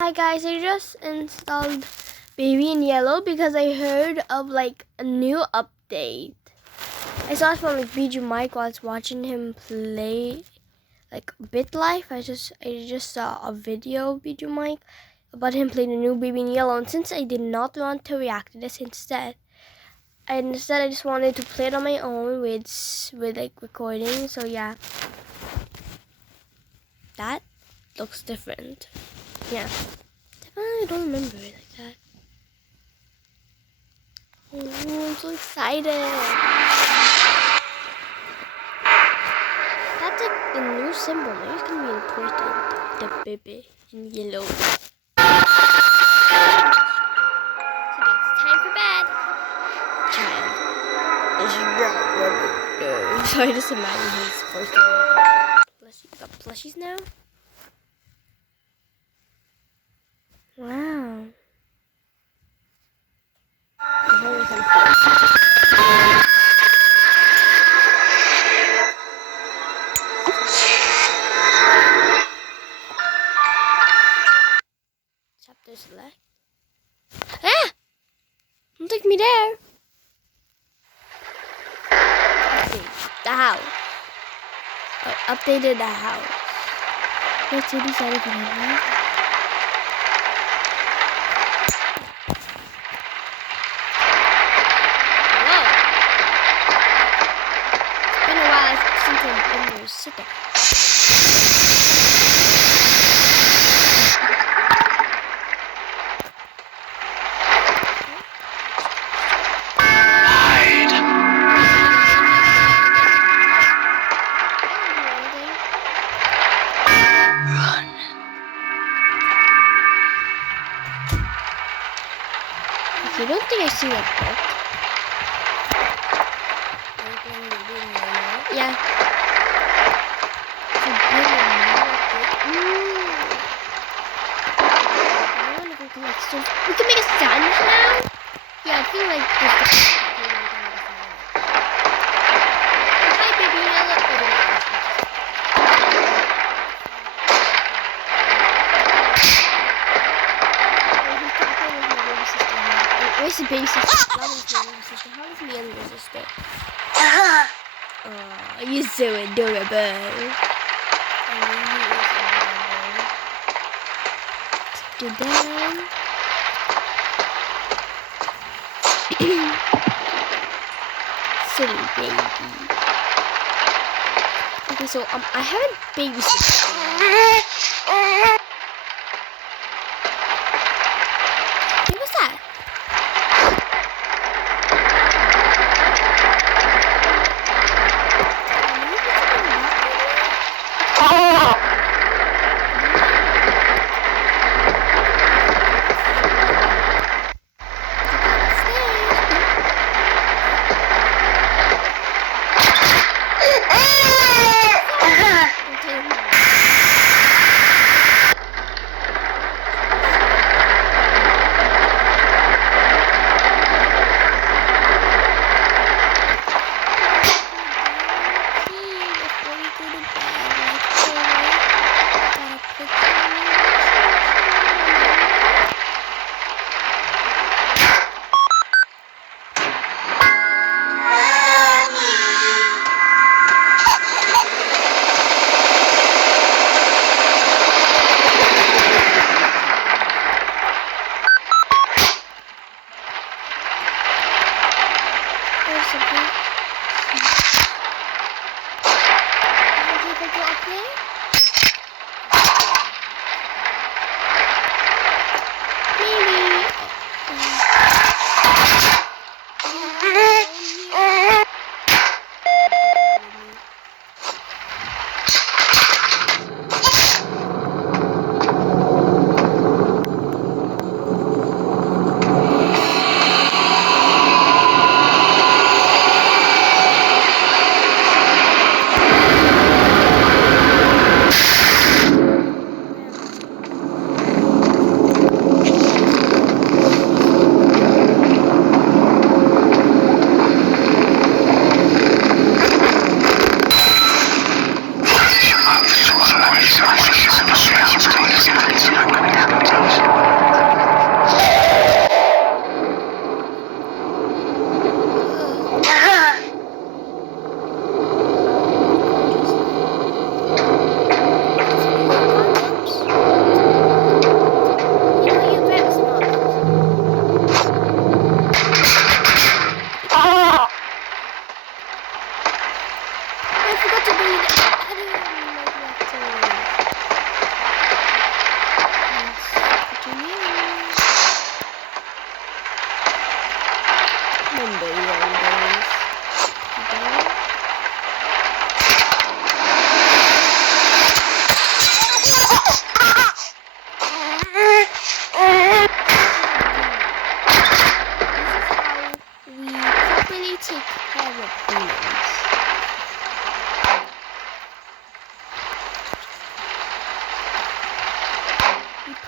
Hi guys, I just installed Baby in Yellow because I heard of like a new update. I saw it from like BG Mike while I was watching him play like BitLife. I just saw a video of BG Mike about him playing the new Baby in Yellow, and since I did not want to react to this I just wanted to play it on my own with like recording. So yeah. That looks different. Yeah. I don't remember it like that. Oh, I'm so excited. That's like the new symbol. Maybe it's gonna be important. The baby in yellow. So it's time for bed. Child. So I just imagine his first got plushies now. Wow. Chapter select. Ah! Don't take me there. Okay, the house. Updated the house. Let's see this other thing. Sit there. Run. Okay, don't think I see that book. Yeah. We can make a sandwich now? Yeah, I feel like this. Hi, baby. Where's the baby sister? How is my baby sister? How is my younger sister? Oh, you're so adorable. Do down. Silly baby. Okay, so I have a baby sister. Hey, what's that?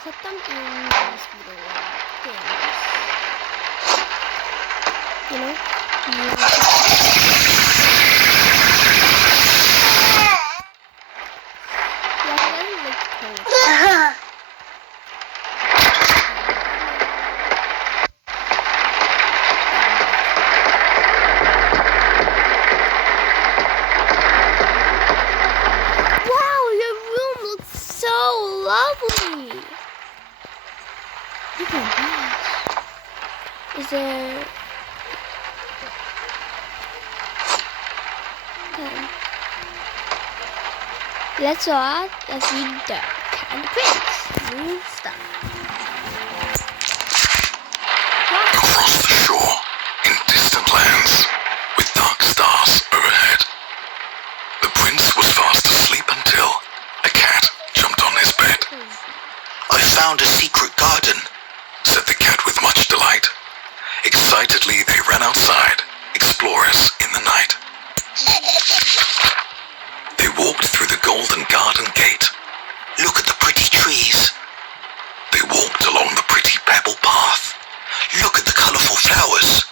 put them in these little things. You know? Wow, your room looks so lovely. Look at this. Is there... Okay. Let's read the Cat and the Prince. New stuff. Across the shore, in distant lands, with dark stars overhead, the prince was fast asleep until a cat jumped on his bed. "I found a secret garden," said the cat with much delight. Excitedly, they ran outside, explorers in the night. They walked through the golden garden gate. "Look at the pretty trees." They walked along the pretty pebble path. "Look at the colorful flowers."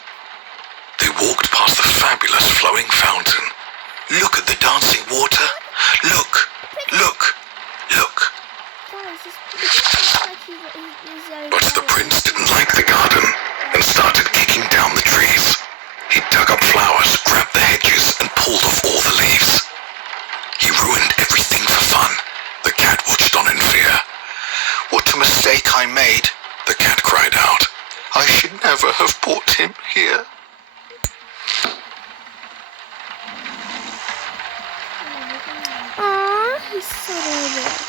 They walked past the fabulous flowing fountain. "Look at the dancing water. Look, look, look." But the prince didn't like the garden and started kicking down the trees. He dug up flowers, grabbed the hedges, and pulled off all the leaves. He ruined everything for fun. The cat watched on in fear. "What a mistake I made," the cat cried out. "I should never have brought him here." Aww, he's so adorable.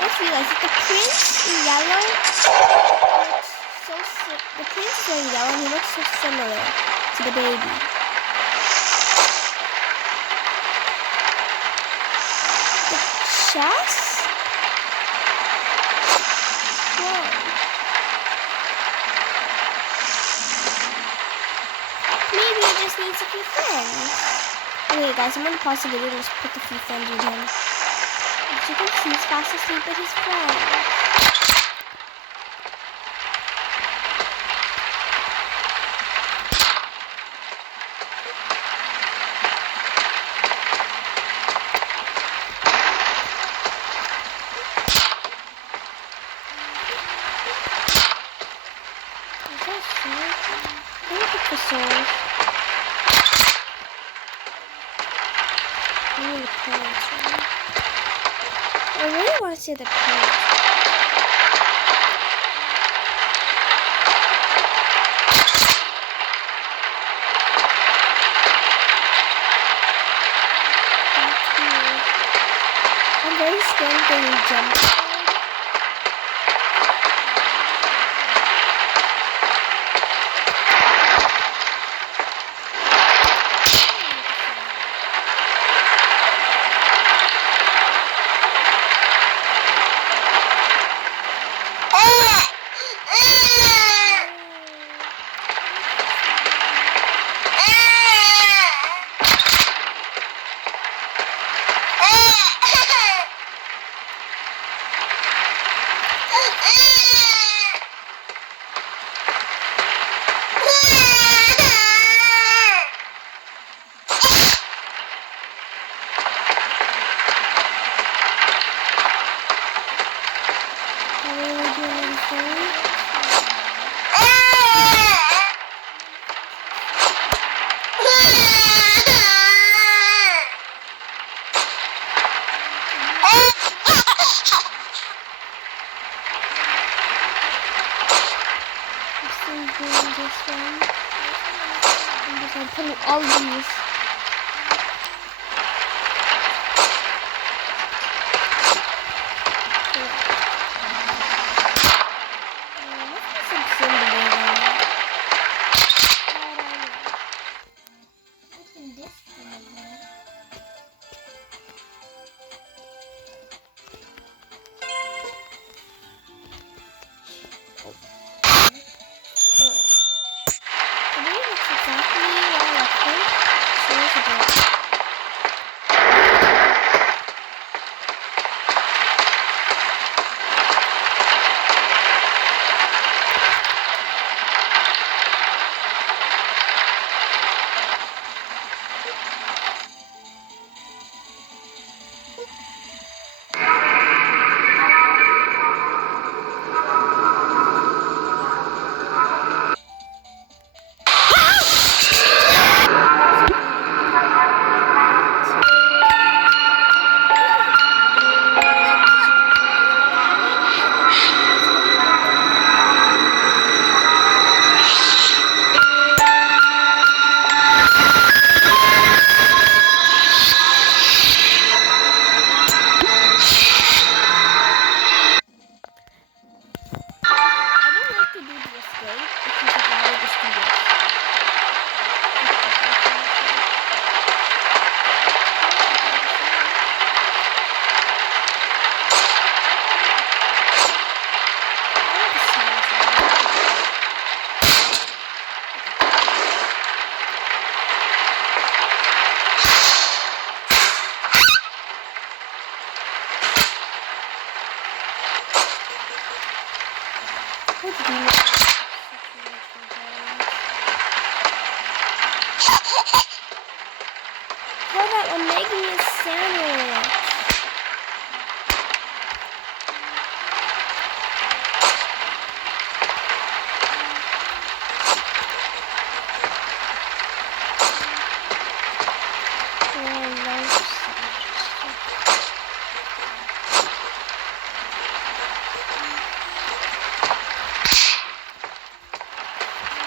Let's realize that the prince in yellow looks the prince is wearing yellow and he looks so similar to the baby. The chest? Whoa. Maybe he just needs a few friends. Okay guys, I'm gonna pause the video and just put a few friends with him. As you can see, he's fast asleep with his friends. Is that a sword? Let me pick the sword. I need the parents, right? I really want to see the parents. I'm very scared of getting jumped. I'm putting all these. Exactly what I I'm making a sandwich.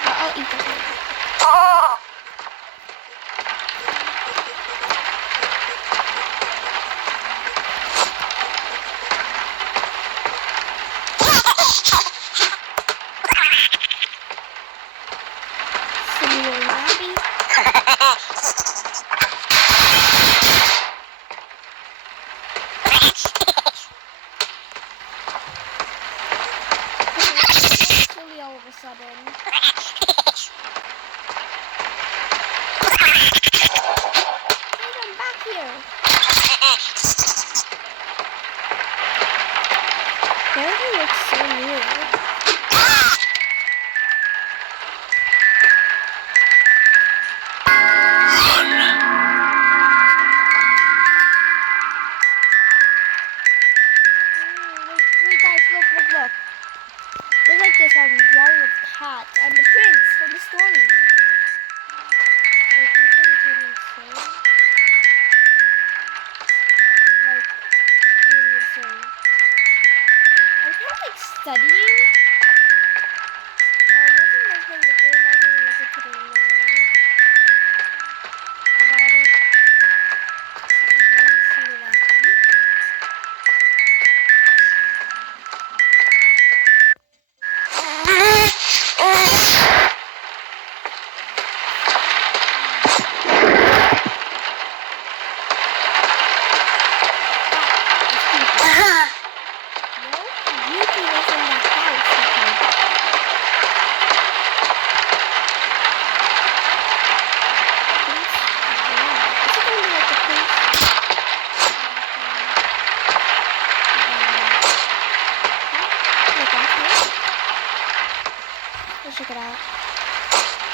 I'll eat that later. All of a sudden. Hey, I'm back here. Everything looks so new. Wait guys, look. There's like this drawing of cats and the prince from the story. Like, what does it even say? Like, really insane. I'm kind of like studying. Once I'm done playing the game, I'm going to look into the lore about it. This is one silly laughing. Check it out.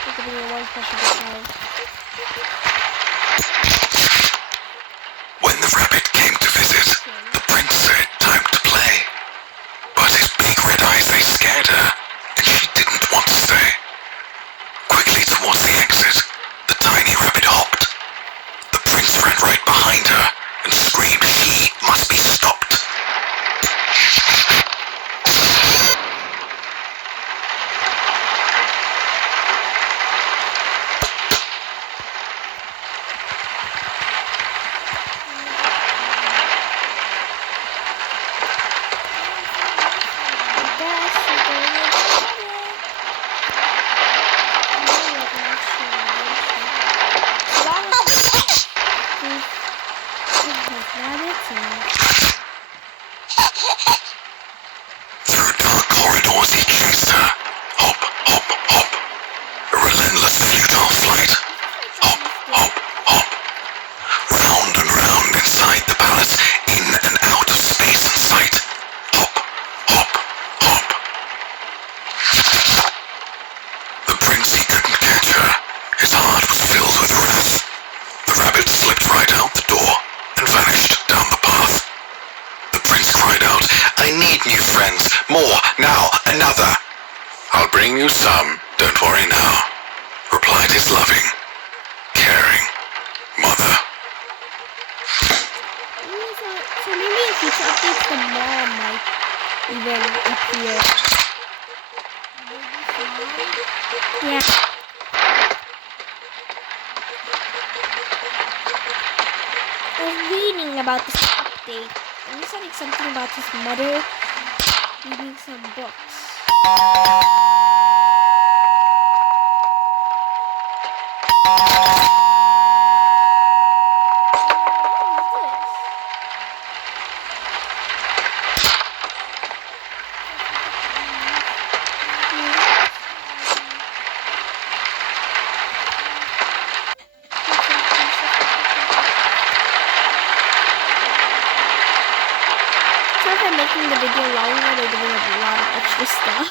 We're giving you one special surprise. When the rabbit came to visit, the prince said time to play. But his big red eyes, they scared her, and she didn't want to stay. Quickly towards the exit, the tiny rabbit hopped. The prince ran right behind her and screamed he must be stopped. Through dark corridors he chased her. Hop, hop, hop. A relentless futile flight. Hop, hop, hop. Round and round inside the palace, in and out of space and sight. Hop, hop, hop. The prince, he couldn't catch her. His heart was filled with wrath. The rabbit slipped right out the door and vanished down the path. The prince cried out, I need new friends, more, now, another. I'll bring you some, don't worry now, replied his loving, caring mother. So maybe if he updates the mom might even appear. Yeah. I was reading about this update, and he said like something about his mother reading some books. Sorry if I'm making the video longer, they're doing a lot of extra stuff.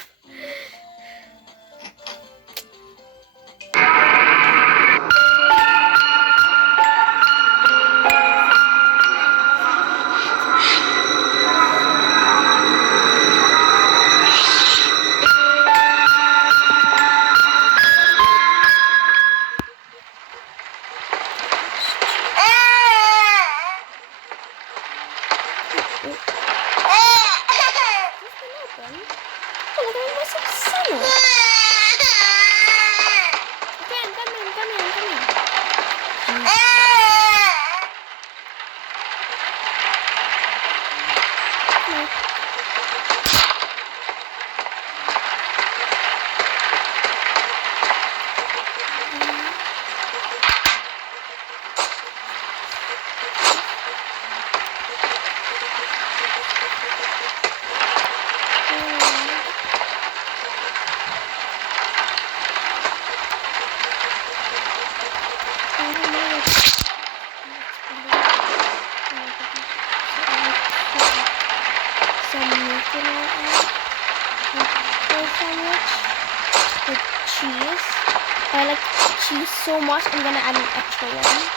cheese so much, I'm gonna add an extra one.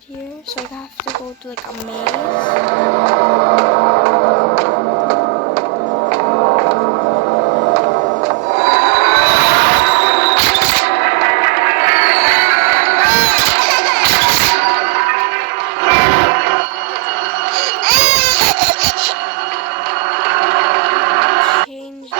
Here, so I have to go to like a maze. Change.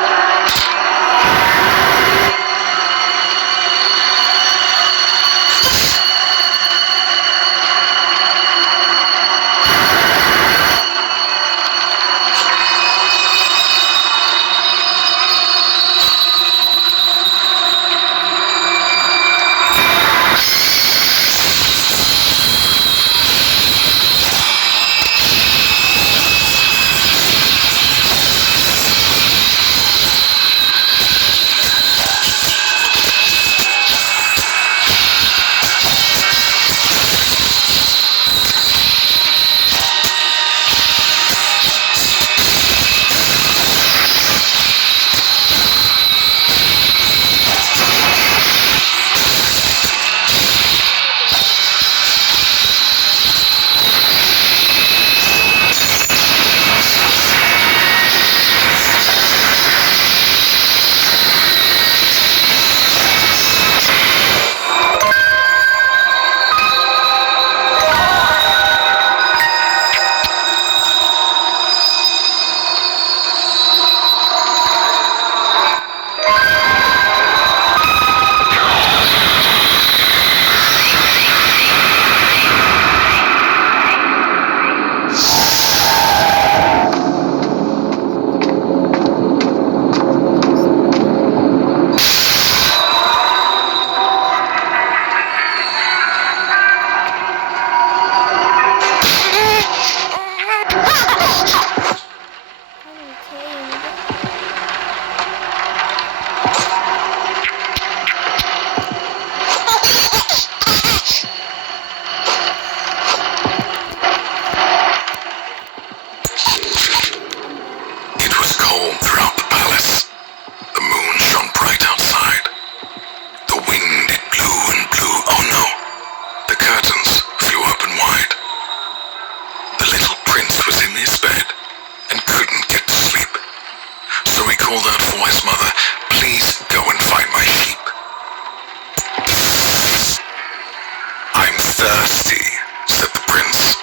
thirsty, said the prince.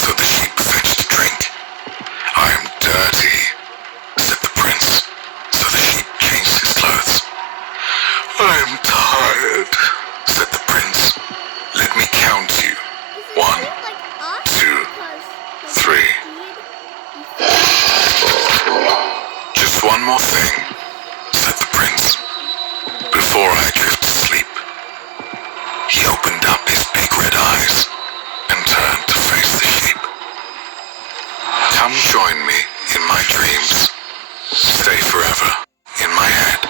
So the sheep fetched a drink. I am dirty, said the prince. So the sheep changed his clothes. I am tired, said the prince. Let me count you. 1, 2, 3. Just one more thing, said the prince, before I drift to sleep. He opened up his big red eyes and turned to face the sheep. Come join me in my dreams. Stay forever in my head.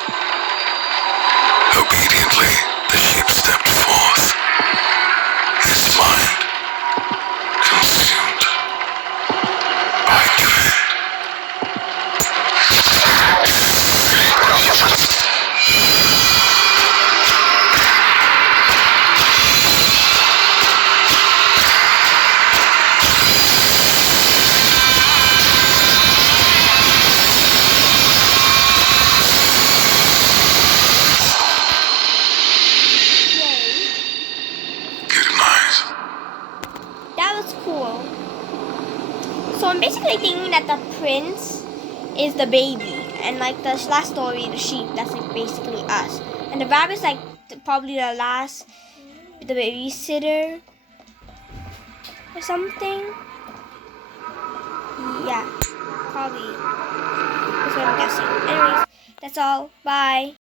Obediently, the sheep stepped forth, his mind consumed by dread. So I'm basically thinking that the prince is the baby, and like the last story, the sheep, that's like basically us, and the rabbit's like probably the babysitter or something. Yeah, probably. That's what I'm guessing. Anyways, that's all. Bye.